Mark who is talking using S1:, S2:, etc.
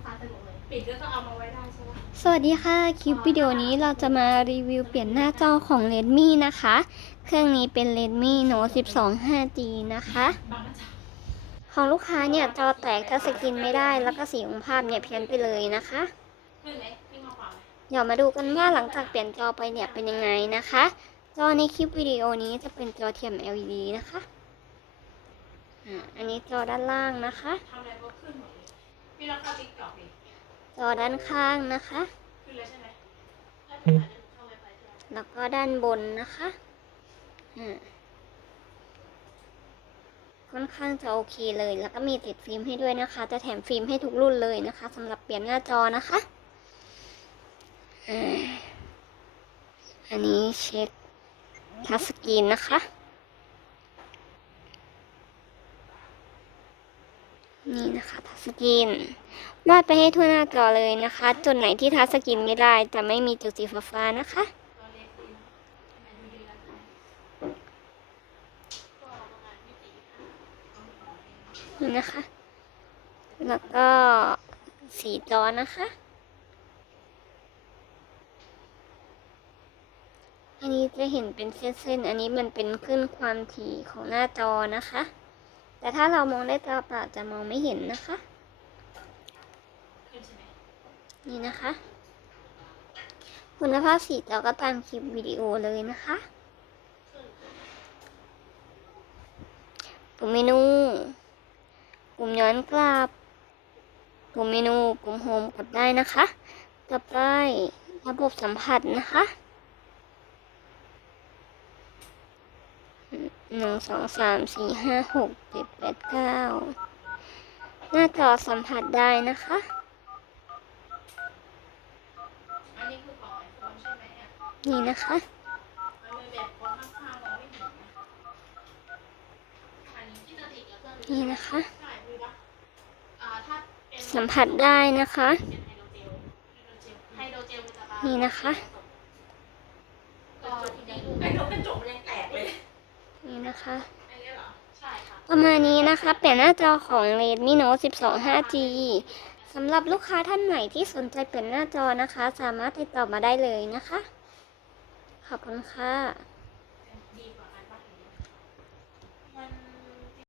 S1: กค้าสนุกเลย
S2: ปิดก็ต้องเอามาไว้ได้ใช่ไหม
S3: สวัสดีค่ะ คลิปวิดีโอนี้เราจะมารีวิวเปลี่ยนหน้าจอของ Redmi นะคะ เครื่องนี้เป็น Redmi Note 12 5G นะคะ
S2: บางกระจา
S3: ของลูกค้าเนี่ยจอแตกถ้าสกรีนไม่ได้ แล้วก็สีของภาพเนี่ยเพี้ยนไปเลยนะคะ
S2: ขึ้นไหมขึ้นมาขวาไหม
S3: เดี๋ยวมาดูกันว่าหลังจากเปลี่ยนจอไปเนี่ยเป็นยังไงนะคะ จอในคลิปวิดีโอนี้จะเป็นจอเทียม LED นะคะอ่าอันนี้จอด้านล่างนะคะ
S2: ทำอะไรก็ขึ้นหมดเลยพี่เราเข้าติ๊กต็อกดิ
S3: จอด้านข้างนะคะ
S2: ขึ้นเลยใช่ไหม
S3: แล้วก็ด้านบนนะคะอ่าค่อนข้างจะโอเคเลย แล้วก็มีติดฟิล์มให้ด้วยนะคะ จะแถมฟิล์มให้ทุกรุ่นเลยนะคะสำหรับเปลี่ยนหน้าจอนะคะอ่าอันนี้เช็คทัชสกรีนนะคะ นี่นะคะทัสกรีนวาดไปให้ทั่วหน้าจอเลยนะคะ จุดไหนที่ทัสกรีนไม่ได้ จะไม่มีจุดสีฟ้าๆนะคะ
S2: นี่นะ
S3: คะ แล้วก็สีจอนะคะ อันนี้จะเห็นเป็นเส้นๆ อันนี้มันเป็นขึ้นความถี่ของหน้าจอนะคะ แต่ถ้าเรามองได้ตาเปล่าจะมองไม่เห็นนะคะ
S2: นี่
S3: นะคะ คุณภาพสีจอก็ตามคลิปวิดีโอเลยนะคะปุ่มเมนูปุ่มย้อนกลับปุ่มเมนูปุ่มโฮมกดได้นะคะ ต่อไประบบสัมผัสนะคะ หนึ่งสองสามสี่ห้าหกเจ็ดแปดเก้าหน้าจอสัมผัสได้นะคะ
S2: นี่นะ
S3: คะ
S2: นี่นะ
S3: คะ สัมผัสได้นะคะ
S2: นี่นะ
S3: คะ
S2: นี่นะคะ
S3: ประมาณนี้นะคะเปลี่ยนหน้าจอของ Redmi Note 12 5G สำหรับลูกค้าท่านไหนที่สนใจเปลี่ยนหน้าจอนะคะ สามารถติดต่อมาได้เลยนะคะ ขอบคุณค่ะ